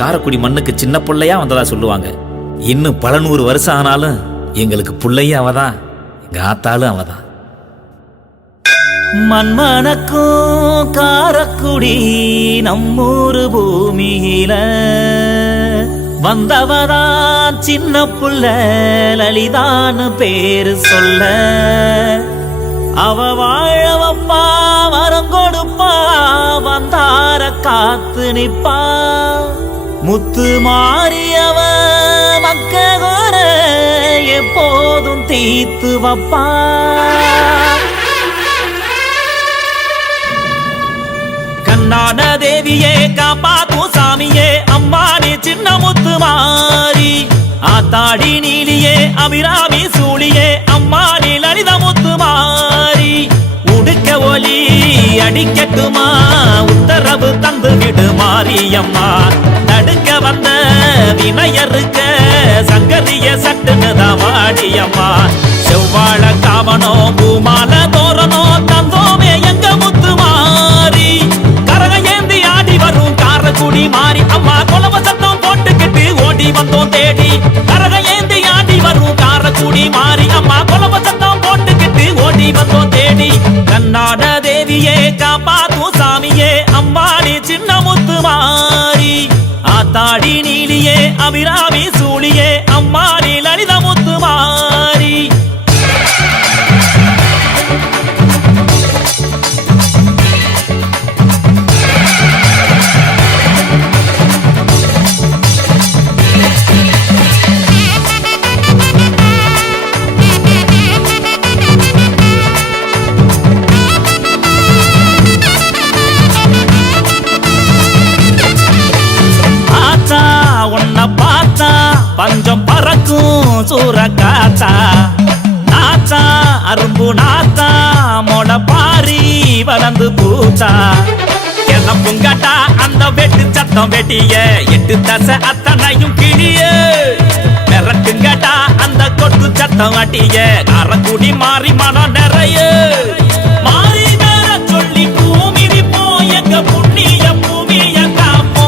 காரைக்குடி மண்ணுக்கு சின்ன பிள்ளையா வந்ததா சொல்லுவாங்க. இன்னும் பல 100 வருஷம் ஆனாலும் எங்களுக்கு பிள்ளையும் அவதான், எங்க ஆத்தாலும் அவதான். மண்மணக்கும் காரைக்குடி நம்மூரு பூமியில வந்தவதான் சின்ன புள்ள லலிதான்னு பேரு சொல்ல. அவ வாழ வப்பா வரம் கொடுப்பா வந்தார காத்து நிப்பா. முத்து மாறியவ மக்களோர எப்போதும் தீத்து வப்பா. கண்ணான தேவியே காப்பாத்தும் சாமியே அம்மாடி சின்ன முத்து மாறி. ஆத்தாடி நீலியே அபிராமி சூழியே அம்மாடி லலித முத்து மாறி. உடுக்க ஒலி அடிக்கட்டுமா உத்தரவு தந்து விடு மாரியம்மா. தடுக்க வந்த வினையருக்க சங்கரிய சட்டுனுதான் வாடியம்மா. செவ்வாழ காவனோ பூமால தோரணோ தந்தோமே எங்க முத்து மாறி. கரக ஏந்தி ஆடி வரும் காரைக்குடி மாறி அம்மா. கொலவ சத்தம் போட்டுக்கிட்டு ஓடி வந்தோம் தேடி. கரக ஏந்தி ஆடி வரும் காரைக்குடி மாறி அம்மா. கொலவ சத்தம் போட்டுக்கிட்டு ஓடி வந்தோம் தேடி. கண்ணாட தேவியே காப்பாத்தும் சாமியே அம்மாடி சின்ன முத்து மாறி. ஆத்தாடி நீலியே அபிராமி சூழியே அம்மாடி லலித முத்து மாறி. பஞ்சம் பறக்கும் சூரக்காத்தா நாத்தா அரும்பு நாத்தா மொட பாரி வளர்ந்து பூத்தா. என்ன புங்கட்டா அந்த வெட்டு சத்தம் வெட்டிய 8 தசை அத்தனையும் கிழிய. மிரட்டுங்கட்டா அந்த கொட்டு சத்தம் வட்டிய காரைக்குடி மாறி மனம் நிறைய. மாறி வேற சொல்லி பூமிதி போ எங்க புண்ணிய பூமிய காப்போ.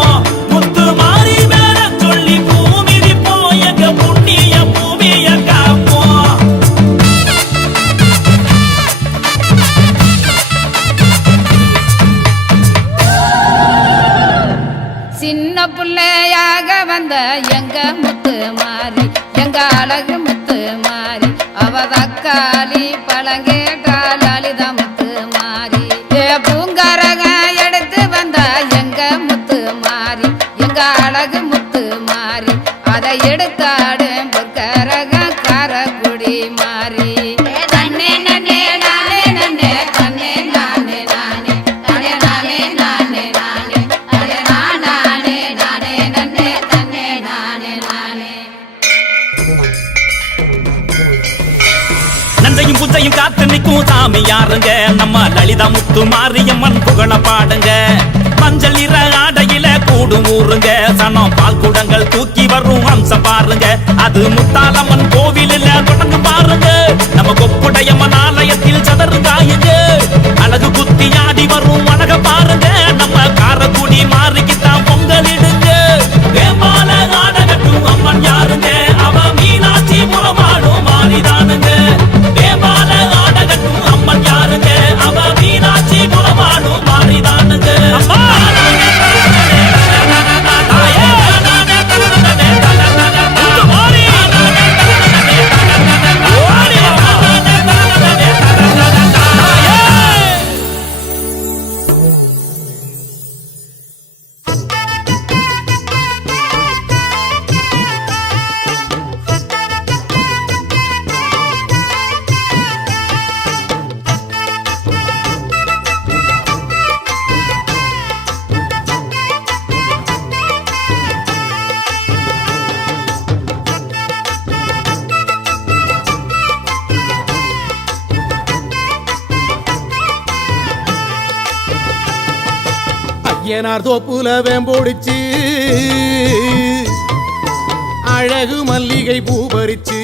முத்து மாறி வேற சொல்லி பூமிதி போ எங்க புண்ணிய பூமிய காப்போ. சின்ன பிள்ளையாக வந்த எங்க முத்து மாறி எங்க அழகு முத்து மாறி. அவ தக்காளி பழங்கே காலித முத்து மாறி. பூங்கரக எடுத்து வந்த எங்க முத்து மாறி எங்க அழகு முத்து மாறி. அதை எடுத்தாடு கரக காரைக்குடி மாறி. தன்னே நன்னே நானே நன்னே தன்னே நானே நானே நானே நானே நானே நானே நானே நானே நானே நன்னே தன்னே நானே நானே. நன்றையும் புத்தையும் காத்து நிற்கும் சாமி யாருங்க நம்ம லலிதா முத்து மாரியம்மன் புகழ பாடுங்க. மஞ்சள் நிற ஆடையில கூடு ஊருங்க சனம் பால் குடங்கள் தூக்கி வரும் அம்சம் பாருங்க. அது முத்தாலம்மன் கோவிலில் தொடர்ந்து பாருங்க. நம்ம கொப்புடையம்மன் ஆலயத்தில் சதறு காயுங்க. அழகு குத்தி ஆடி வரும் அழக பாருங்க. நம்ம காரைக்குடி மாறிக்கிட்டான் பொங்கலிடுங்க. வேப்பால ஆடகட்டும் அம்மன் யாருங்க அவ மீனாட்சி புறமாடும் மாறிதானுங்க. வேப்பால ஆடகட்டும் அம்மன் யாருங்க அவ மீனாட்சி புறமாடும் மாறிதானுங்க. ஐயனார் தோப்புல வேம்போடிச்சு அழகு மல்லிகை பூ பறிச்சு.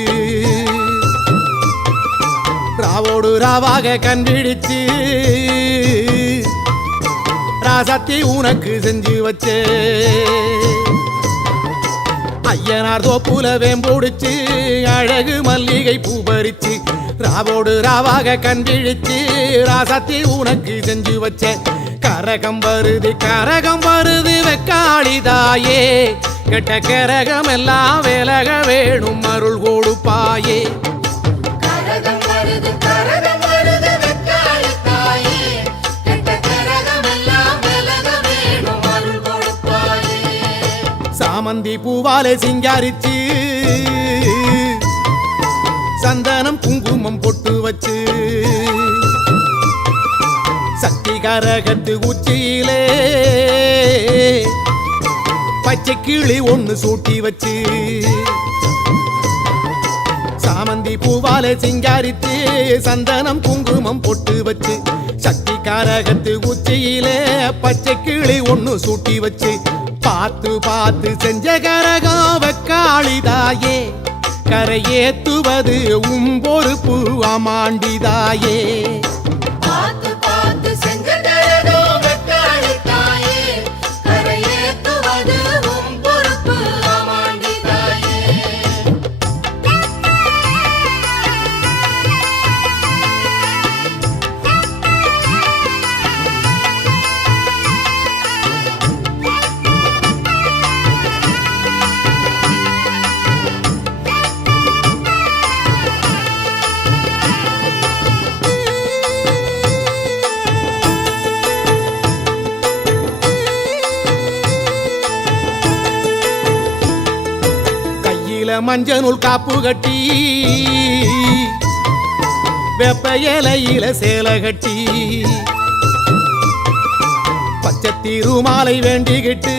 ராவோடு ராவாக கண்டிடிச்சு ராசத்தி உனக்கு செஞ்சு வச்சே. ஐயனார் தோப்புல வேம்போடிச்சு அழகு மல்லிகை பூ பறிச்சு ராவோடு ராவாக கண்விழிச்சு ராசத்தி உனக்கு செஞ்சு வச்ச கரகம் வருது வெக்காளிதாயே கெட்ட கரகம் எல்லாம் விலக வேணும் அருள் கொடுப்பாயே கரகம் வருது வெக்காளி தாயே கெட்ட கரகம் எல்லாம் விலக வேணும் அருள் கொடுப்பாயே சாமந்தி பூவாலே சிங்காரிச்சு சந்தனம் குங்குமம் பொட்டு வச்சு சக்தி கரகத்து உச்சியிலே பச்சை கிளி ஒண்ணு சூட்டி வச்சு சாமந்தி பூவாலே சிங்காரித்து சந்தனம் குங்குமம் பொட்டு வச்சு சக்தி கரகத்து உச்சியிலே பச்சை கிளி ஒண்ணு சூட்டி வச்சு பார்த்து செஞ்ச கரகம் வெக்காளிதாயே கரையேத்துவது பொறுப்பு அமாண்டிதாயே பார்த்து செஞ்ச கரகம் வெக்காளி தாயே கரையேத்துவது உன் பொறுப்பு அமாண்டி தாயே மஞ்சள் காப்பு கட்டி வெப்ப இலையில சேலை கட்டி பச்சை திருமாலை வேண்டிக்கிட்டு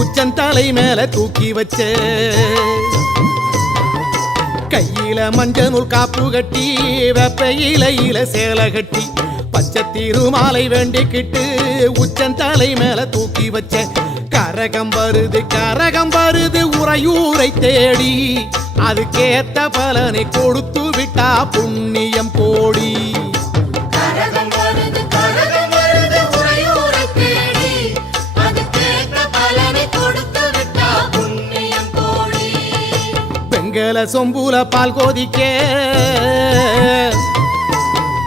உச்சந்தலை மேல தூக்கி வச்ச கையில மஞ்சள் காப்பு கட்டி வெப்ப இலையில சேலை கட்டி பச்சை திருமாலை வேண்டிக்கிட்டு உச்சந்தலை மேல தூக்கி வச்ச கரகம் வருது உறையூரை தேடி அதுக்கேத்த பலனை கொடுத்து விட்டா புண்ணியம் கோடி கரகம் வருது உறையூரை தேடி அதுக்கேத்த பலனை கொடுத்து விட்டா புண்ணியம் கோடி வெங்கல சொம்புல பால் கோதிக்க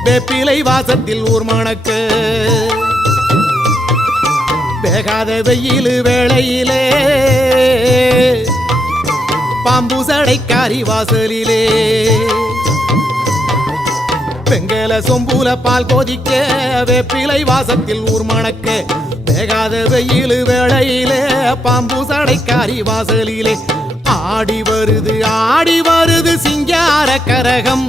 வேப்பிலை வாசத்தில் ஊர் மணக்க வேகாத வெயில் வேளையிலே பாம்பு சடைக்காரி வாசலிலே வெங்கல சொம்புல பால் கொதிக்க வேப்பிலை வாசத்தில் ஊர் மணக்க வேகாத வெயில் வேளையிலே பாம்பு சடைக்காரி வாசலிலே ஆடி வருது சிங்கார கரகம்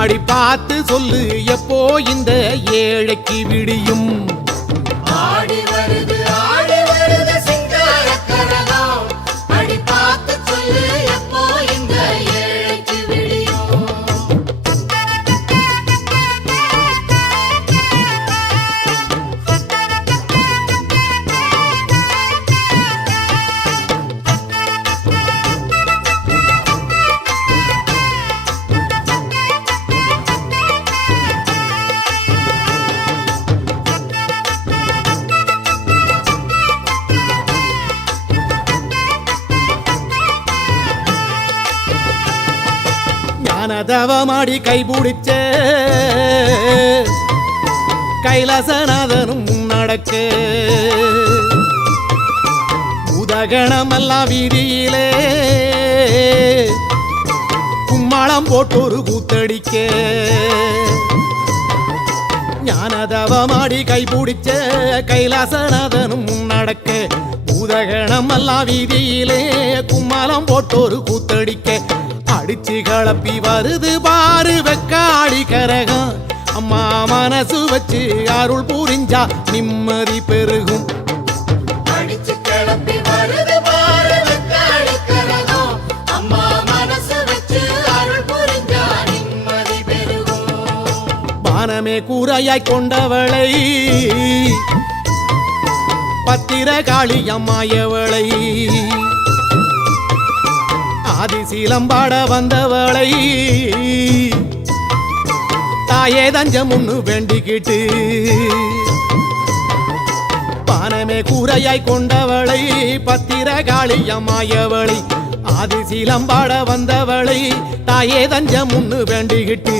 அடி பார்த்து சொல்லு எப்போ இந்த ஏழைக்கு விடியும் ஆடி வருது சிங்கார கரகம் அடி பார்த்து சொல்லு எப்போ இந்த ஏழைக்கு விடியும் தவமாடி கைபிடிச்ச கைலாசநாதனும் நடக்க உதகணமெல்லாம் வீதியிலே கும்மாளம் போட்டொரு கூத்தடிக்க ஞானதவமாடி கைபிடிச்ச கைலாசநாதனும் நடக்க உதகணமெல்லாம் வீதியிலே கும்மாளம் போட்டொரு கூத்தடிக்க அடிச்சு கலப்பி வருது பாரு வெக்காளி கரகம் அம்மா மனசு வச்சு அருள் புரிஞ்சா நிம்மதி பெருகும் அடிச்சு கிளப்பி வருது பாரு வெக்காளி கரகம் அம்மா மனசு வச்சு அருள் புரிஞ்சா நிம்மதி பெருகும் பானமே கூரையாய் கொண்டவளை பத்திர காளி அம்மாயவளை ஆதிசீலம்பாட வந்தவளை தாயே தஞ்சம் ஒண்ணு வேண்டிக்கிட்டு பானமே பானமே கூரையாய் கொண்டவளை பத்திரகாளியம்மாயவளை ஆதிசீலம்பாட வந்தவளை தாயே தஞ்சம் முன்னு வேண்டிக்கிட்டு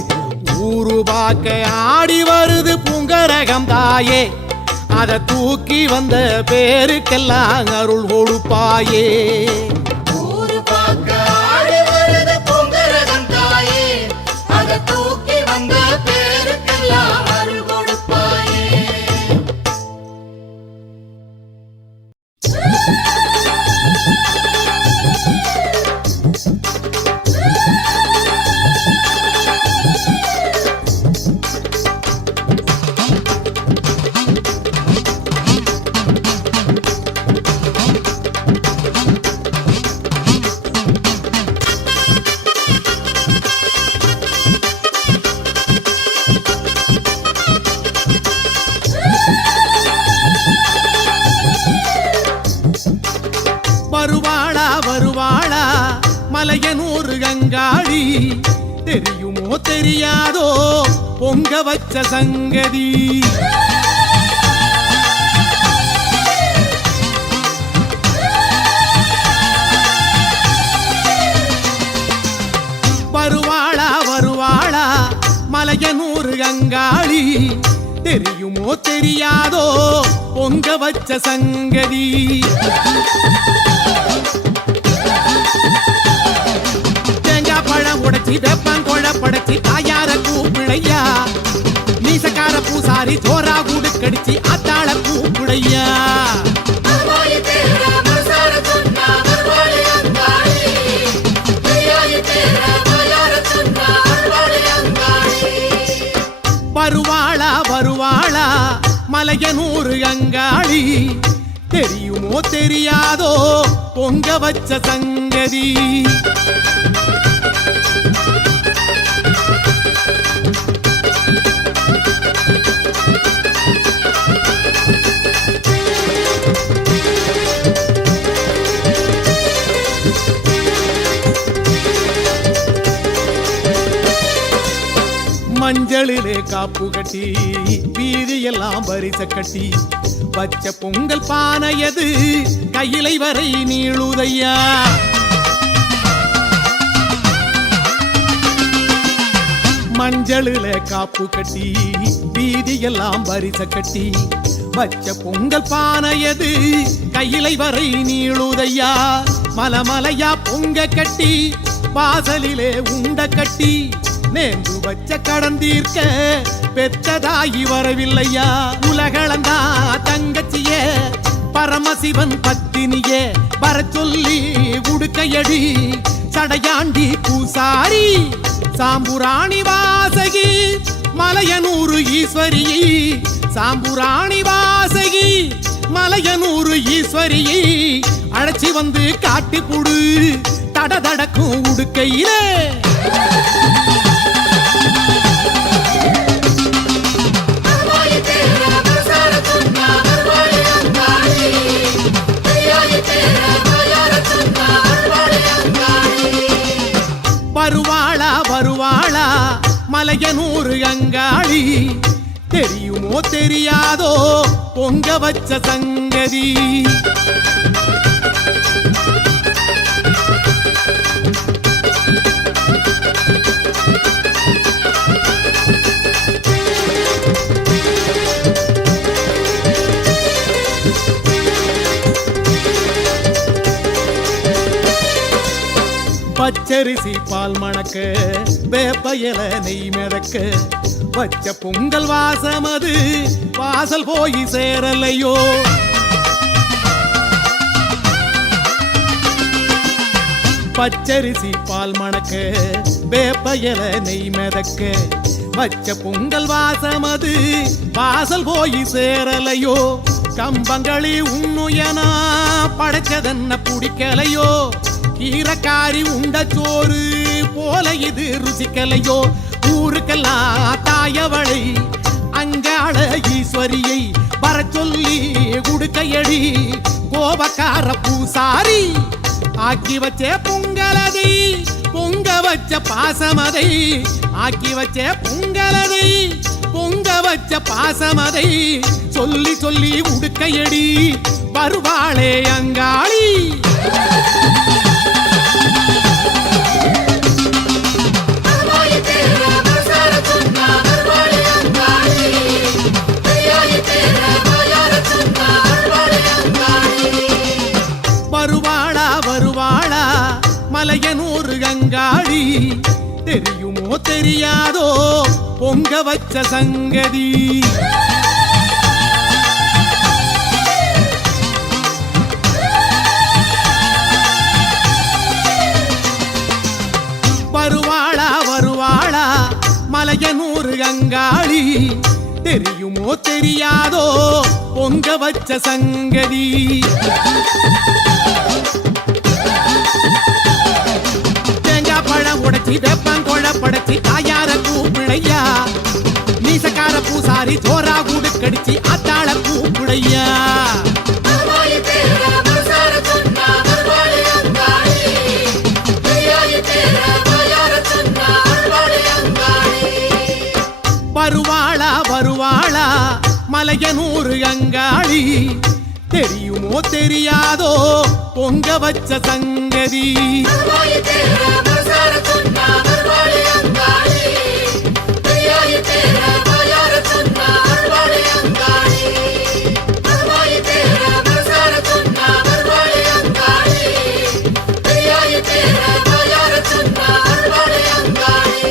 ஊரு பார்க்க ஆடி வருது பூங்கரகம் தாயே அதை தூக்கி வந்த பேருக்கெல்லாம் அருள் கொடுப்பாயே ஊரு பார்க்க ஆடி வருது பொங்கரகம் தாயே அதை தூக்கி வந்த பேருக்கெல்லாம் அருள் கொடுப்பாயே வருவாளா வருவாளா மலையனூர் கங்காளி தெரியுமோ தெரியாதோ பொங்க வச்ச சங்கதி வருவாளா வருவாளா மலையனூர் கங்காளி தெரியுமோ தெரியாதோ பொங்க வச்ச சங்கதி தேங்காய் பழம் உடைச்சி வெப்பம் கொழ படைச்சி தாயார கூப்பிளையா நீசக்கார பூசாரி தோரா கூடு கடிச்சு ஆத்தாள கூப்பிளையா மகமாயி பேர மனசார சொன்னா வருவாளே அங்காளி பெரியாயி பேர வாயார சொன்னா வருவாளே அங்காளி வருவாளா வருவாளா மலையனூர் அங்காளி தெரியுமோ தெரியாதோ பொங்க வச்ச சங்கதி மஞ்சளிலே காப்பு கட்டி வீதியெல்லாம் வரிசை கட்டி பச்ச பொங்கல் பானையது கையிலை வரை நீளுதையா மஞ்சளிலே காப்பு கட்டி வீதியெல்லாம் வரிசை கட்டி பச்ச பொங்கல் பானையது கையிலை வரை நீளுதையா மலமலையா பொங்க கட்டி வாசலிலே உண்ட கட்டி நேர்ந்து வச்ச கடன் தீர்க்க பெத்ததாகி வரவில்லையா உலகளந்தா தங்கச்சியே பரமசிவன் பத்தினியே வர சொல்லி உடுக்கையடி சடையாண்டி பூசாரி சாம்புராணி வாசகி மலையனூரு ஈஸ்வரி சாம்புராணி வாசகி மலையனூரு ஈஸ்வரி அழைச்சி வந்து காட்டி புடு தடதடக்கும் உடுக்கையிலே மகமாயி பேர மனசார சொன்னா வருவாளே அங்காளி பெரியாயி பேர வாயார சொன்னா வருவாளே அங்காளி வருவாளா வருவாளா மலையனூர் அங்காளி தெரியுமோ தெரியாதோ பொங்க வச்ச சங்கதி பச்சரிசி பால் மணக்க வேப்பையல நெய் மிதக்க வச்ச பொங்கல் வாசமது வாசல் போய் சேரலையோ பச்சரிசி பால் மணக்க வேப்பையல நெய் மிதக்க வச்ச பொங்கல் வாசமது வாசல் போய் சேரலையோ கம்பங்களி உண்ணுயனா படைச்சதென்ன பிடிக்கலையோ கீரக்காரி உண்ட சோறு போல இது ருசிக்கலையோ ஊருக்கெல்லாம் தாயவளை அங்காள ஈஸ்வரியை வர சொல்லி குடுக்கையடி கோபக்கார பூசாரி ஆக்கி வச்ச பொங்கலதை பொங்க வச்ச பாசமதை ஆக்கி வச்ச பொங்கலதை பொங்க வச்ச பாசமதை சொல்லி சொல்லி உடுக்கையடி வருவாளே அங்காளி. மகமாயி பேர மனசார சொன்னா வருவாளே அங்காளி. பெரியாயி பேர வாயார சொன்னா வருவாளே அங்காளி. வருவாளா வருவாளா மலையனூர் அங்காளி. தெரியுமோ தெரியாதோ பொங்க வச்ச சங்கதி. வருவாளா வருவாளா மலையனூர் அங்காளி. தெரியுமோ தெரியாதோ பொங்க வச்ச சங்கதி. தேங்காய் பழம் உடைச்சி வேப்பங்கோழ படைச்சி தாயார கூப்பிளையா. நீசக்கார பூசாரி ஜோரா கூடு கடிச்சி ஆத்தாள கூப்பிளையா. மகமாயி பேர மனசார சொன்னா வருவாளே அங்காளி. பெரியாயி பேர வாயார சொன்னா வருவாளே அங்காளி. வருவாளா வருவாளா மலையனூர் அங்காளி. தெரியுமோ தெரியாதோ பொங்க வச்ச சங்கதி. மகமாயி பேர மனசார சொன்னா வருவாளே அங்காளி. பெரியாயி பேர வாயார சொன்னா வருவாளே அங்காளி. மகமாயி பேர மனசார சொன்னா வருவாளே அங்காளி. பெரியாயி பேர வாயார சொன்னா வருவாளே அங்காளி.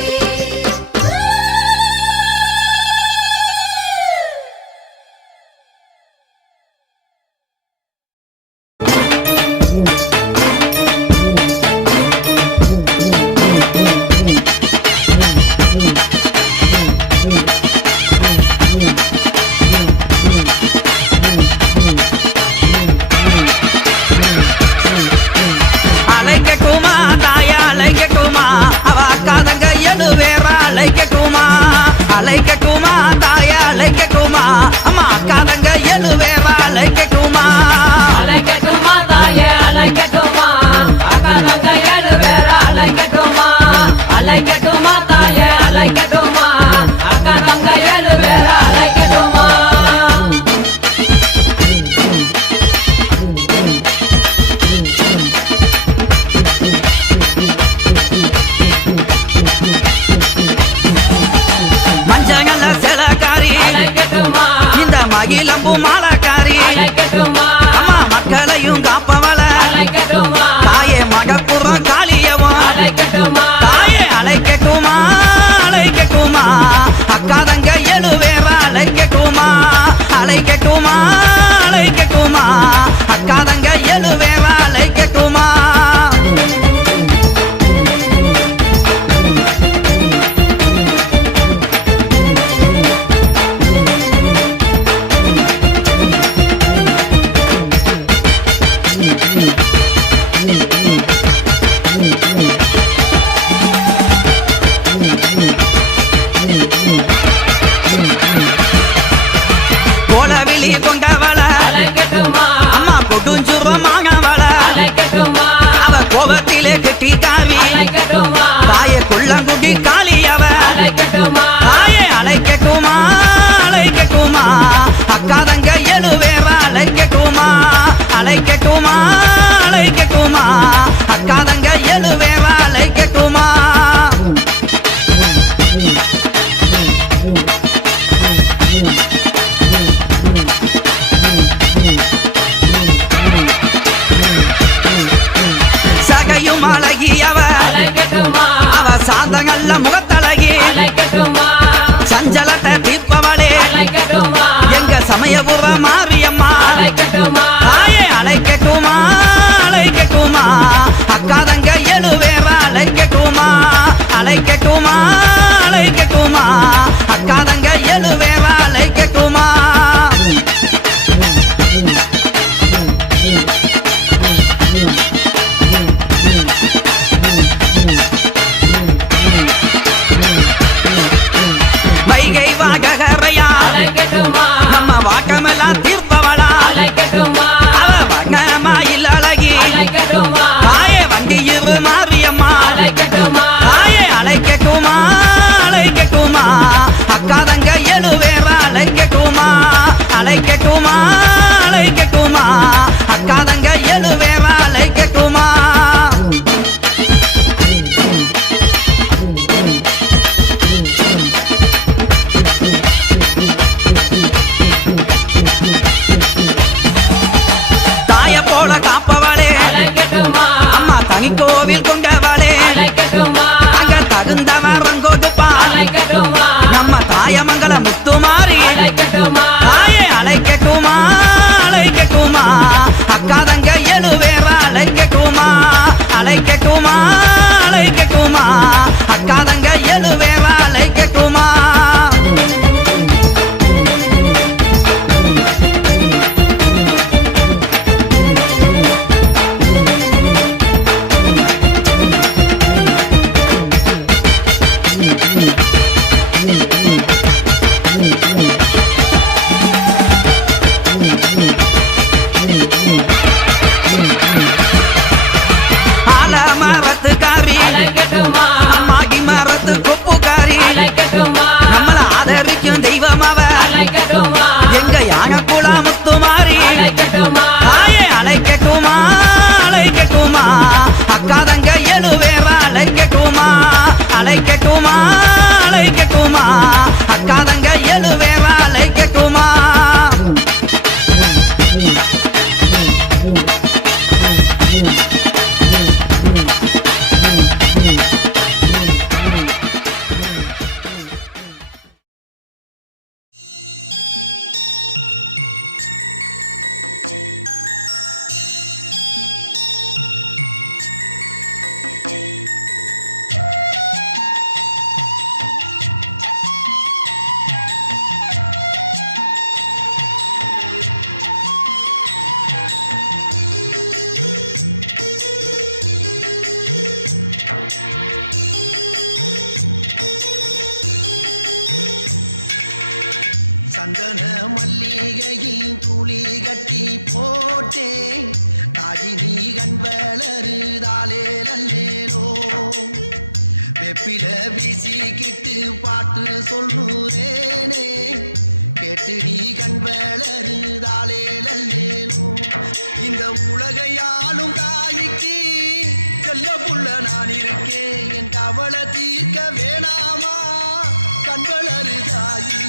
சொல்லுறேனே கேட்டு நீ கண் வளருதாலே நல்லேனோ இந்த உலகையாளும் தாய்க்கு செல்ல புள்ள நான் இருக்கேன் என் கவலை தீர்க்க வேணாமா கண் வளருதாயி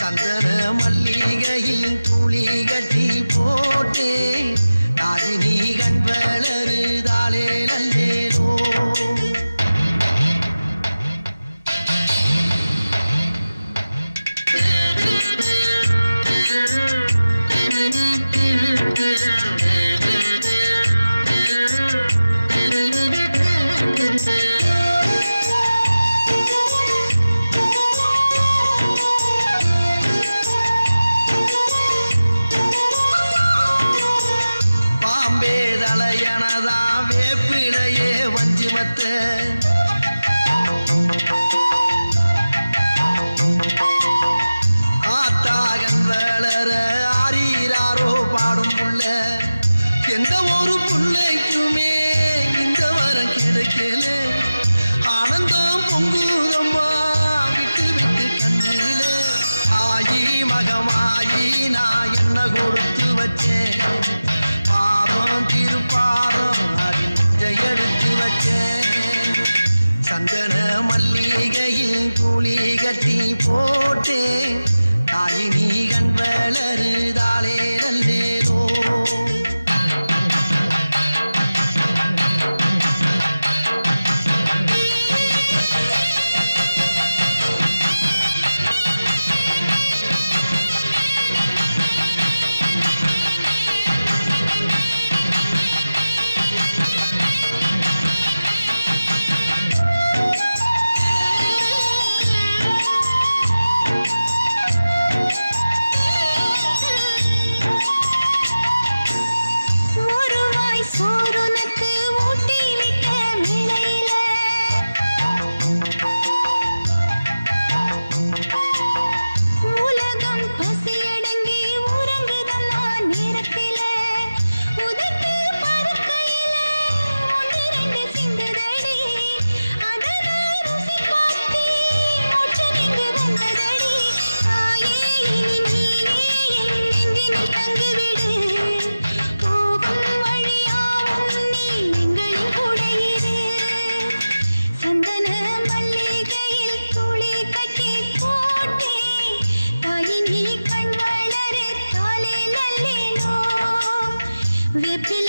சந்தன மல்லிகையில் துளி கட்டி போட்டேன் தாயினி கண் வளருதாலே நல்லேனோ ஆத்தாகன் வளர ஆரீராரோ பாடும் புள்ள எந்த ஒரு புள்ளைக்குமே இந்த வரம் கிடைக்கல ஆனந்தம் பொங்குதம்மா விட்டு விட்டு கண்ணில ஆயி மகமாயி நான் என்ன கொடுத்து வச்சேன் பாதம் திருப்பாதம் அதில் எடுத்து வச்சேன் சந்தன மல்லிகையில் துளி கட்டி போட்டேன் தாயினி கண் வளருதாலே நல்லேனோ வெப்பில